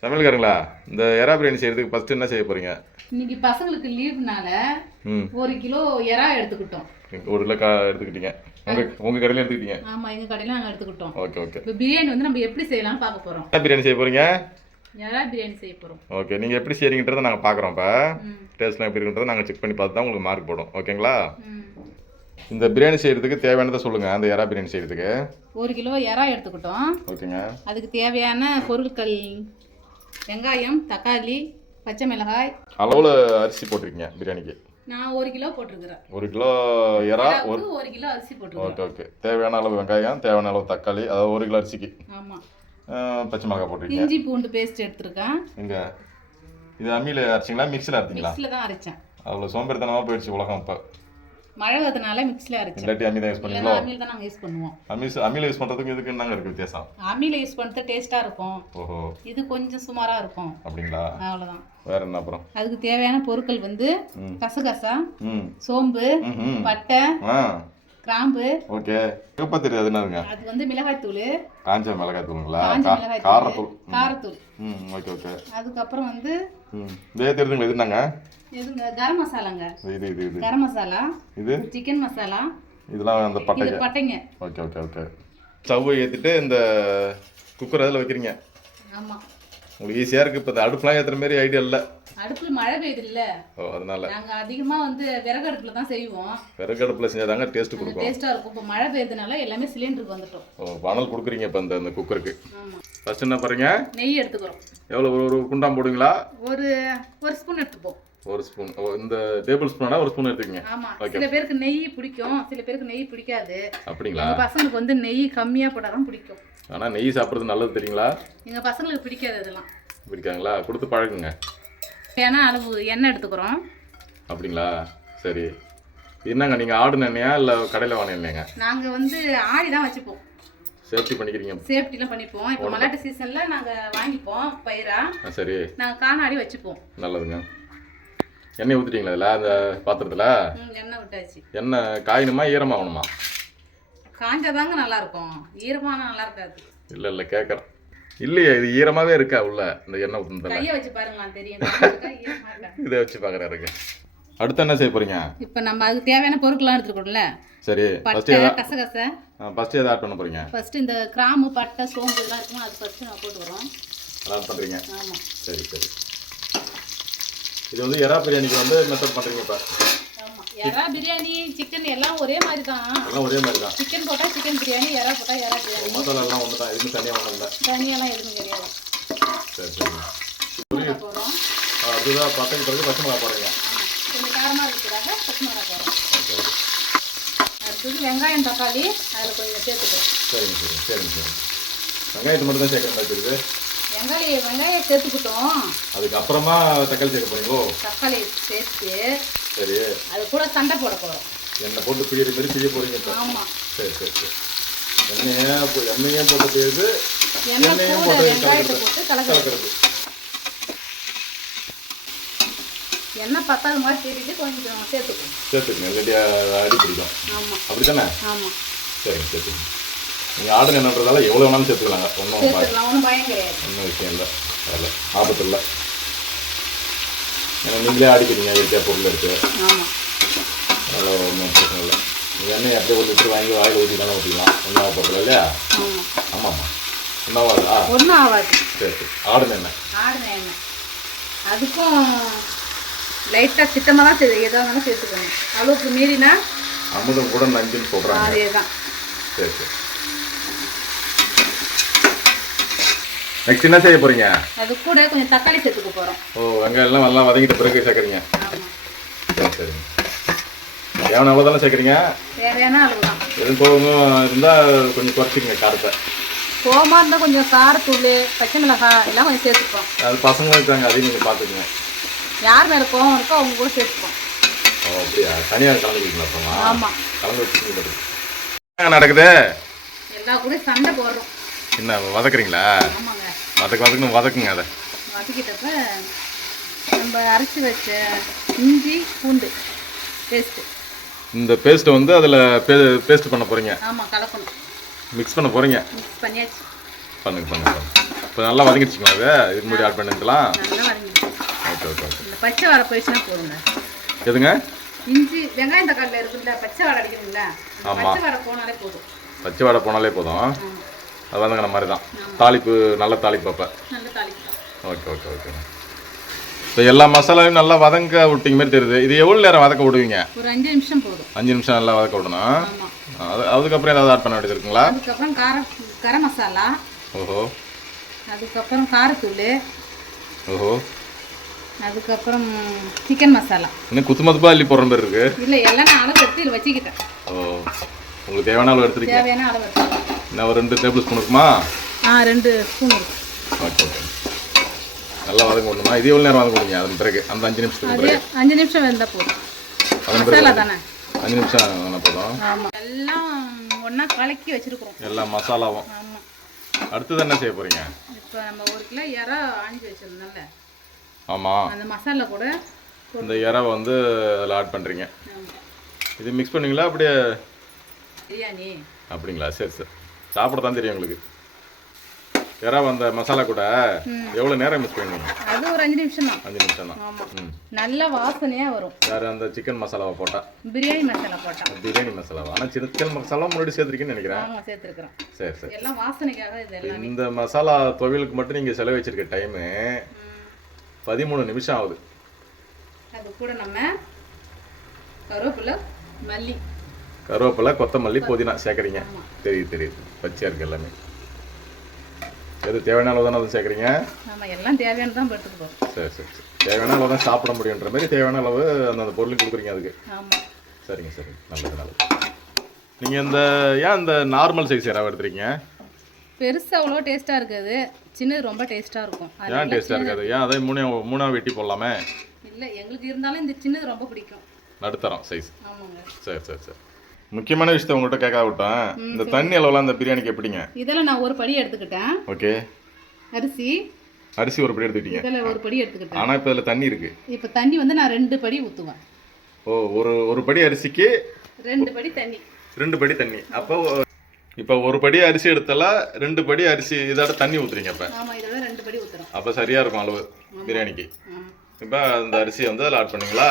சமையல்காரங்களா? இந்த எறா பிரியாணி செய்யறதுக்கு ஃபர்ஸ்ட் என்ன செய்ய போறீங்க? இன்னைக்கு பசங்களுக்கு லீவுனால ஒரு கிலோ எறா எடுத்துக்கிட்டோம். ஒரு கிலோ கா எடுத்துக்கிட்டீங்க. உங்க உங்க கடையில எடுத்துக்கிட்டீங்க? ஆமா எங்க கடையில நாங்க எடுத்துக்கிட்டோம். Okay okay. இப்போ பிரியாணி வந்து நம்ம எப்படி செய்யலாம் பார்க்க போறோம். என்ன பிரியாணி செய்ய போறீங்க? எறா பிரியாணி செய்ய போறோம். ஓகே நீங்க எப்படி செய்றீங்கன்றதை நாங்க பார்க்குறோம் இப்போ. டேஸ்ட்லாம் எப்படி இருக்குன்றதை நாங்கள் செக் பண்ணி பார்த்து தான் உங்களுக்கு மார்க் போடும். ஓகேங்களா? இந்த பிரியாணி செய்யறதுக்கு தேவையானதை சொல்லுங்க அந்த எறா பிரியாணி செய்யறதுக்கு. ஒரு கிலோ எறா எடுத்துக்கிட்டோம். ஓகேங்க. அதுக்கு தேவையான பொருட்கள் வெங்காயம் தக்காளி பச்சை மிளகாய். அளவில் அரிசி போட்டிருக்கீங்க பிரியாணிக்கு? நான் ஒரு கிலோ போட்டிருக்கிறேன். ஒரு கிலோ எறா ஒரு ஒரு கிலோ அரிசி போட்டிருக்கிறேன். Okay okay. தேவையான அளவு வெங்காயம் தேவையான அளவு தக்காளி அதாவது ஒரு கிலோ அரிசிக்கு. ஆமா. அஹ், பச்சை மிளகாய் போட்டிருக்கீங்க. இஞ்சி பூண்டு பேஸ்ட் எடுத்திருக்கேன். இங்க இது அம்மியில் அரைச்சிங்களா? மிக்சியில் அரைச்சிங்களா மிக்ஸில் தான் அரைச்சேன். அவ்வளோ சோம்பேறித்தனமாக போயிடுச்சு உலகம் இப்போ. மழை வரதுனால மிக்ஸில் அரைச்சேன். இல்லாட்டி அம்மி தான் யூஸ் பண்ணீங்களோ அம்மியில் தான் நாங்கள் யூஸ் பண்ணுவோம். அம்மி அம்மியில் யூஸ் பண்ணுறதுக்கு இதுக்கு என்னங்க இருக்குது வித்தியாசம்? அம்மியில் யூஸ் பண்ணுறது டேஸ்ட்டாக இருக்கும். ஓஹோ. இது கொஞ்சம் சுமாராக இருக்கும். அப்படிங்களா? அவ்வளோதான் வேற என்ன அப்புறம்? அதுக்கு தேவையான பொருட்கள் வந்து. கசகசா சோம்பு பட்டை கிராம்பு. ஓகே. எப்போ தெரியாது என்னதுங்க அது வந்து காஞ்ச மிளகாய் தூளுங்களா? காஞ்ச மிளகாய் காரத்தூள். தூள் காரத்தூள். ம் ஓகே ஓகே. அதுக்கப்புறம் வந்து ம். இதே தெரியுதுங்களா இது என்னங்க? எதுங்க? கரம் மசாலாங்க. இது இது இது கரம் மசாலா இது? சிக்கன் மசாலா. இதெல்லாம் அந்த இது பட்டைங்க. பட்டைங்க. Okay okay okay. ஸ்டவ்வை ஏற்றிட்டு இந்த குக்கர் அதில் வைக்கிறீங்க. ஆமாம் உங்களுக்கு ஈஸியாக இருக்குது இப்போ இந்த அடுப்புலாம் ஏற்றுற மாதிரி ஐடியா இல்லை. அடுப்பில் மழை பெய்யுது இல்ல ஓ அதனால. நாங்கள் அதிகமாக வந்து விறகு அடுப்பில் தான் செய்வோம். விறகு அடுப்பில் செஞ்சால் தாங்க டேஸ்ட்டு கொடுக்கும். டேஸ்ட்டாக இருக்கும். இப்போ மழை பெய்யுறதுனால எல்லாமே சிலிண்டருக்கு வந்துட்டோம். ஓ பணல் கொடுக்குறீங்க இப்போ இந்த இந்த குக்கருக்கு ஃபர்ஸ்ட் என்ன பண்ணுறீங்க நெய் எடுத்துக்கிறோம். எவ்வளோ ஒரு குண்டாம் போடுவீங்களா? ஒரு ஒரு ஸ்பூன் எடுத்துப்போம். ஒரு ஸ்பூன் இந்த டேபிள் ஸ்பூனா ஒரு ஸ்பூன் எடுத்துக்கங்க. ஆமா. சில பேருக்கு நெய் பிடிக்கும். சில பேருக்கு நெய் பிடிக்காது. அப்படிங்களா? எங்க பசங்களுக்கு வந்து நெய் கம்மியா போட்டாதான் பிடிக்கும். ஆனால் நெய் சாப்பிட்றது நல்லது தெரியுங்களா? எங்க பசங்களுக்கு பிடிக்காது இதெல்லாம் பிடிக்காங்களா கொடுத்து பழகுங்க. ஏன்னா அளவு எண்ணெய் எடுத்துக்கிறோம். அப்படிங்களா? சரி. என்னங்க நீங்கள் ஆடுன எண்ணெயா இல்லை கடையில் வாங்கின எண்ணெய்ங்க? நாங்க வந்து ஆடி தான் வச்சுப்போம். சேஃப்டி பண்ணிக்கிறீங்க. சேஃப்டிலாம் பண்ணிப்போம். இப்போ மல்லாட்டு சீசன்ல நாங்க வாங்கிப்போம் பயிரா. சரி. நாங்க காணாடி வச்சுப்போம். நல்லதுங்க. எண்ணெய் ஊற்றிட்டீங்களா அதில் அந்த பாத்திரத்தில்? எண்ணெய் விட்டாச்சு எண்ணெய் காயணுமா ஈரமாகணுமா? காஞ்சாதாங்க நல்லா இருக்கும் ஈரமான நல்லா இருக்காது இல்லை இல்லை கேட்குறேன் இல்லையே இது ஈரமாகவே இருக்கா உள்ள இந்த எண்ணெய் ஊற்றுனதில் கையை வச்சு பாருங்களா தெரியும்? இதை வச்சு பார்க்குறாருங்க அடுத்து என்ன செய்ய போகிறீங்க இப்போ நம்ம அதுக்கு தேவையான பொருட்கள்லாம் எடுத்துக்கணும்ல சரி ஃபஸ்ட்டு பட்டை எதா கசகசை. ஃபஸ்ட்டு எதை ஆட் பண்ண போகிறீங்க ஃபர்ஸ்ட் இந்த கிராம்பு பட்டை சோம்பு எல்லாம் இருக்குமோ அது ஃபர்ஸ்ட் நான் போட்டுக்கிறோம். ஆட் பண்ணுறீங்க ஆமாம் சரி சரி. இது வந்து எறா பிரியாணிக்கு வந்து மெத்தட் பண்ணுறீங்க இப்போ. எறா பிரியாணி சிக்கன் எல்லாம் ஒரே மாதிரி தான் எல்லாம் ஒரே மாதிரி தான் சிக்கன் போட்டால் சிக்கன் பிரியாணி எறா போட்டால் எறா பிரியாணி. மசாலா எல்லாம் ஒன்று தான் எதுவும் தனியாக ஒன்றும் இல்லை தனியெல்லாம் எதுவும் கிடையாது. சரி சரி. ஆ, அதுதான் பட்டைக்கு பிறகு பச்சை மிளகா போடுறீங்க. ஆமாம் கொஞ்சம் காரமாக இருக்கிறாங்க பச்சை மிளகா போடுறோம். அடுத்தது வெங்காயம் தக்காளி அதில் கொஞ்சம் சேர்த்துக்கிறோம். சரிங்க சரி. சரிங்க சரி. வெங்காயத்தை மட்டும் தான் சேர்க்குற மாதிரி இருக்குது வெங்காயம் வெங்காயம் சேர்த்துக்கிட்டோம். அதுக்கப்புறமா தக்காளி சேர்க்க போறீங்களோ? தக்காளி சேர்த்து சரி. அது கூட சண்டை போட போகிறோம் எண்ணெய் போட்டு பிழியிற மாதிரி பிழிய போறீங்க ஆமாம் சரி சரி சரி. எண்ணெயே போ- எண்ணெயே போட்டு எண்ணெய் எண்ணெயும் போட்டு வெங்காயத்தை கலக்கிறது. போட்டு கலக்கிறது. கலக்கிறது. எண்ணெய் பத்தாத மாதிரி தெரியுது கொஞ்சம் சேர்த்துக்கணும். சேர்த்துக்கங்க இல்லாட்டி அடி பிடிக்கும் ஆமாம் அப்படி தானே ஆமாம் சரிங்க சேர்த்துக்கங்க நீங்கள் ஆர்டர் என்னன்றதால எவ்வளோ வேணாலும் சேர்த்துக்கலாங்க. ஒன்றும் ஒன்றும் ஒன்றும் விஷயம் இல்லை. அதில் ஆபத்து இல்லை. ஏன்னா நீங்களே ஆடிக்கிறீங்க வீட்டில் பொருள் எடுத்து. ஆமாம் அதெல்லாம் ஒன்றும் பிரச்சனை இல்லை. நீங்கள் எண்ணெய் அப்படியே ஒரு லிட்டர் வாங்கி வாயில் ஊற்றினாலும் ஊற்றிக்கலாம் ஒன்றாக போகிறது இல்லையா? ஆமாம் ஆமாம்மா. ஒன்றாவதா ஒன்றும் ஆகாது. சரி சரி. ஆடுன எண்ணெய் ஆடுன எண்ணெய் அதுக்கும் லைட்டாக சித்தமாக தான் சரி எதாக இருந்தாலும் சேர்த்துக்கணும். அளவுக்கு மீறினா அமுதம் கூட நஞ்சுன்னு சொல்கிறாங்க அதே தான் சரி சரி. நெக்ஸ்ட் என்ன செய்ய போகிறீங்க அது கூட கொஞ்சம் தக்காளி சேர்த்துக்க போகிறோம் ஓ வெங்காயம் எல்லாம் நல்லா வதங்கிட்ட பிறகு சேர்க்குறீங்க. சரி எவன் எவ்வளோ தானே சேர்க்குறீங்க? தேவையான அளவு தான்? எதுவும் கோவமும் இருந்தால் கொஞ்சம் குறைச்சிக்கங்க காரத்தை. கோமா இருந்தால் கொஞ்சம் காரத்தூள் பச்சை மிளகாய் எல்லாம் கொஞ்சம் சேர்த்துப்போம். அது பசங்க இருக்காங்க அதையும் நீங்கள் பார்த்துக்குங்க. யார் மேலே கோவம் இருக்கோ அவங்க கூட சேர்த்துப்போம். ஓ அப்படியா? தனியாக கலந்துக்கிங்களா அப்புறமா? ஆமாம் கலந்து வச்சுக்கிங்க என்ன நடக்குது? எல்லா கூட சண்டை போடுறோம். என்ன வதக்குறீங்களா? ஆமாங்க. வதக்கு வதக்குன்னு வதக்குங்க அதை. வதக்கிட்டப்ப நம்ம அரைச்சி வச்ச இஞ்சி பூண்டு பேஸ்ட்டு இந்த பேஸ்ட்டை வந்து அதில் பே பேஸ்ட் பண்ண போகிறீங்க ஆமாம் கலக்கணும். மிக்ஸ் பண்ண போகிறீங்க மிக்ஸ் பண்ணியாச்சு. பண்ணுங்க பண்ணுங்க இப்போ நல்லா வதங்கிடுச்சிங்களா அது இதுக்கு முன்னாடி ஆட் வதங்கிடும் ஓகே ஓகே ஓகே இந்த பச்சை வடை போயிடுச்சுன்னா போதுங்க. எதுங்க? இஞ்சி வெங்காயம் தக்காளியில் இருக்குல்ல பச்சை வடை ஆமா. பச்சை வடை போனாலே போதும். பச்சை வடை போனாலே போதும். ஆமா. அது வந்துங்கிற மாதிரி தான் தாளிப்பு நல்ல தாளிப்பு. அப்போ ஓகே ஓகே ஓகே. இப்போ எல்லா மசாலாவையும் நல்லா வதங்க விட்டிங்க மாதிரி தெரியுது. இது எவ்வளோ நேரம் வதக்க விடுவீங்க? ஒரு அஞ்சு நிமிஷம் போதும். அஞ்சு நிமிஷம் நல்லா வதக்க விடணும். அது அதுக்கப்புறம் ஏதாவது ஆட் பண்ண வேண்டியது இருக்குங்களா? அதுக்கப்புறம் கார கரம் மசாலா. ஓஹோ. அதுக்கப்புறம் காரத்தூள். ஓஹோ. அதுக்கப்புறம் சிக்கன் மசாலா. இன்னும் குத்து மதுப்பா அள்ளி போடுற மாதிரி இருக்கு. இல்லை எல்லாம் நான் அளவு எடுத்து வச்சுக்கிட்டேன். ஓ. உங்களுக்கு தேவையான அளவு எடுத்துருக்கீங்க. தேவையான அளவு எடுத்து இன்னும் ஒரு ரெண்டு டேபிள் ஸ்பூன் இருக்குமா? ஆ ரெண்டு ஸ்பூன் இருக்கு. Okay okay. நல்லா வதங்க விடணுமா? இது எவ்வளோ நேரம் வதங்க விடுங்க அதன் பிறகு அந்த அஞ்சு நிமிஷத்துக்கு பிறகு. அஞ்சு நிமிஷம் வெந்தால் போதும். அதன் பிறகு தானே? அஞ்சு நிமிஷம் போதும். ஆமாம் எல்லாம் ஒன்றா கலக்கி வச்சுருக்குறோம். எல்லா மசாலாவும். ஆமாம் அடுத்தது என்ன செய்ய போறீங்க? இப்போ நம்ம ஒரு கிலோ இறா ஆஞ்சி வச்சிருந்தோம்ல. ஆமாம் அந்த மசாலா கூட இந்த இறாவை வந்து அதில் ஆட் பண்ணுறீங்க. இது மிக்ஸ் பண்ணீங்களா அப்படியே பிரியாணி. அப்படிங்களா? சரி சரி. சாப்பிட தான் தெரியும் உங்களுக்கு. இறாவை அந்த மசாலா கூட? எவ்வளோ நேரம் மிக்ஸ் பண்ணுவீங்க அது ஒரு அஞ்சு நிமிஷம் தான். அஞ்சு நிமிஷம் தான். நல்ல வாசனையாக வரும். வேறு அந்த சிக்கன் மசாலாவை போட்டால் பிரியாணி மசாலா போட்டால் பிரியாணி மசாலாவா ஆனால் சிக்கன் மசாலா முன்னாடி சேர்த்துருக்கீங்கன்னு நினைக்கிறேன். சேர்த்துருக்குறோம். சரி சரி. எல்லாம் வாசனைக்காக இது இந்த மசாலா துவையலுக்கு மட்டும் நீங்கள் செலவழிச்சிருக்க டைமு பதிமூணு நிமிஷம் ஆகுது. அது கூட நம்ம கருவேப்பிலை மல்லி கருவேப்பிலை கொத்தமல்லி புதினா சேர்க்குறீங்க. தெரியுது தெரியுது. பச்சையாக இருக்குது எல்லாமே. எது தேவையான அளவு தானே அதை சேர்க்குறீங்க? எல்லாம் தான் சரி சரி சரி. தேவையான அளவு தான் சாப்பிட முடியுன்ற மாதிரி தேவையான அளவு அந்த பொருள் கொடுக்குறீங்க அதுக்கு. ஆமாம் சரிங்க சரி. நல்லது நல்லது. நீங்கள் இந்த ஏன் இந்த நார்மல் சைஸ் யாராவது எடுத்துறீங்க பெருசு அவ்வளோ டேஸ்ட்டாக இருக்காது. சின்னது ரொம்ப டேஸ்ட்டாக இருக்கும். ஏன் டேஸ்ட்டாக இருக்காது? ஏன் அதே மூணு மூணாக வெட்டி போடலாமே? இல்லை எங்களுக்கு இருந்தாலும் இந்த சின்னது ரொம்ப பிடிக்கும். நடுத்தரம் சைஸ். ஆமாங்க. சரி சரி சரி. முக்கியமான விஷயத்த உங்கள்கிட்ட கேட்க விட்டேன். இந்த தண்ணி அளவுலாம் இந்த பிரியாணிக்கு எப்படிங்க? இதில் நான் ஒரு படி எடுத்துக்கிட்டேன். ஓகே. அரிசி. அரிசி ஒரு படி எடுத்துக்கிட்டீங்க. இதில் ஒரு படி எடுத்துக்கிட்டேன். ஆனால் இப்போ இதில் தண்ணி இருக்குது இப்போ தண்ணி வந்து நான் ரெண்டு படி ஊற்றுவேன் ஓ ஒரு ஒரு படி அரிசிக்கு ரெண்டு படி தண்ணி. ரெண்டு படி தண்ணி. அப்போ இப்போ ஒரு படி அரிசி எடுத்தால ரெண்டு படி அரிசி இதோட தண்ணி ஊற்றுறீங்க இப்போ ஆமாம் இதோட ரெண்டு படி ஊற்றுறோம் அப்போ சரியாக இருக்கும் அளவு பிரியாணிக்கு. இப்போ அந்த அரிசியை வந்து அதில் ஆட் பண்ணீங்களா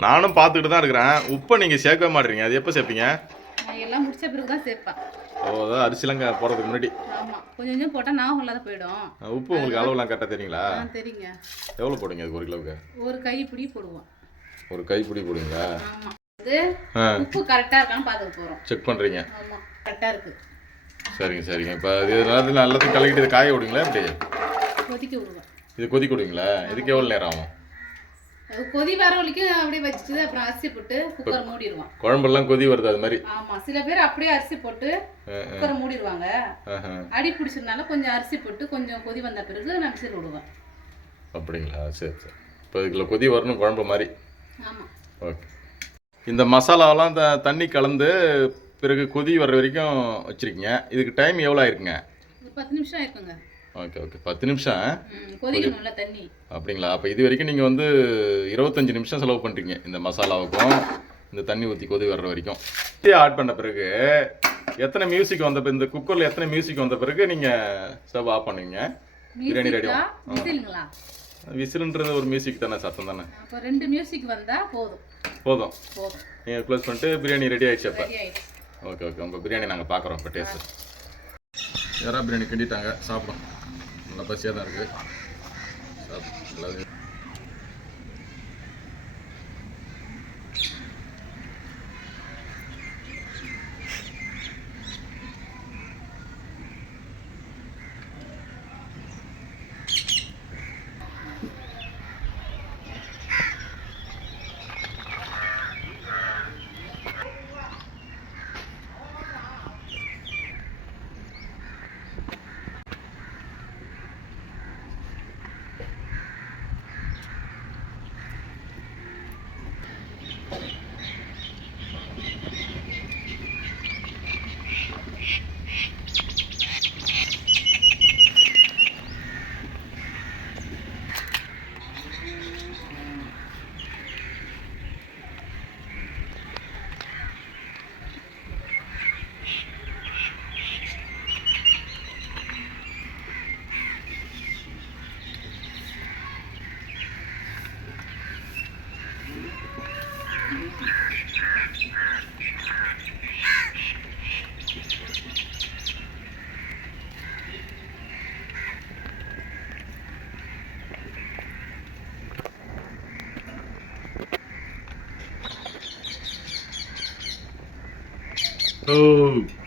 நானும் பார்த்துக்கிட்டு தான் இருக்கிறேன். உப்பை நீங்கள் சேர்க்கவே மாட்டீங்க. அது எப்போ சேர்ப்பீங்க? எல்லாம் முடிச்ச பிறகு தான் சேர்ப்பேன். ஓ அதான் அரிசிலாம் க- போடுறதுக்கு முன்னாடி. ஆமாம் கொஞ்சம் கொஞ்சம் போட்டால் நான் இல்லாத போயிடும். உப்பு உங்களுக்கு அளவுலாம் கரெக்டாக தெரியுங்களா? தெரியுங்க. எவ்வளோ போடுங்க அதுக்கு ஒரு கிலோவுக்கு? ஒரு கைப்பிடி போடுவோம். ஒரு கைப்பிடி போடுவீங்களா? ஆமாம் இது உப்பு கரெக்டாக இருக்கான்னு பார்த்துக்க போகிறோம் செக் பண்ணுறீங்க ஆமாம் கரெக்டாக இருக்குது சரிங்க சரிங்க. இப்போ இது எல்லாத்தையும் எல்லாத்தையும் கலக்கிட்டு காய விடுங்களா எப்படி? கொதிக்க விடுவேன் இது கொதிக்க விடுங்களா இதுக்கு எவ்வளோ நேரம் ஆகும்? கொதி வர வரைக்கும் அப்படியே வச்சுட்டு அப்புறம் அரிசி போட்டு குக்கர் மூடிடுவான். குழம்பெல்லாம் கொதி வருது அது மாதிரி? ஆமாம் சில பேர் அப்படியே அரிசி போட்டு குக்கரை மூடிடுவாங்க. அடி பிடிச்சதுனால கொஞ்சம் அரிசி போட்டு கொஞ்சம் கொதி வந்த பிறகு நான் விசில் விடுவேன். அப்படிங்களா? சரி சரி. இப்போ இதுக்குள்ள கொதி வரணும் குழம்பு மாதிரி. ஆமாம் ஓகே. இந்த மசாலாவெல்லாம் த தண்ணி கலந்து பிறகு கொதி வர்ற வரைக்கும் வச்சுருக்கீங்க. இதுக்கு டைம் எவ்வளோ ஆயிருக்குங்க? ஒரு பத்து நிமிஷம் இருக்குங்க ஓகே ஓகே பத்து நிமிஷம் கொதிக்கணும்ல தண்ணி. அப்படிங்களா? அப்போ இது வரைக்கும் நீங்கள் வந்து இருபத்தஞ்சி நிமிஷம் செலவு பண்ணுறீங்க இந்த மசாலாவுக்கும் இந்த தண்ணி ஊற்றி கொதி வர்ற வரைக்கும். ஆட் பண்ண பிறகு எத்தனை மியூசிக் வந்த இந்த குக்கரில் எத்தனை மியூசிக் வந்த பிறகு நீங்கள் ஸ்டவ் ஆஃப் பண்ணுவீங்க பிரியாணி ரெடி விசிலுன்றது ஒரு மியூசிக் தானே சத்தம் தானே? அப்போ ரெண்டு மியூசிக் வந்தால் போதும். போதும். நீங்கள் க்ளோஸ் பண்ணிட்டு பிரியாணி ரெடி ஆயிடுச்சு அப்போ. ஓகே ஓகே உங்கள் பிரியாணி நாங்கள் பார்க்குறோம் இப்போ டேஸ்ட்டு யாரா பிரியாணி கிண்டிட்டாங்க? சாப்பிடும் நல்லா பசியாக தான் இருக்குது சாப்பிடும் நல்லா ஓ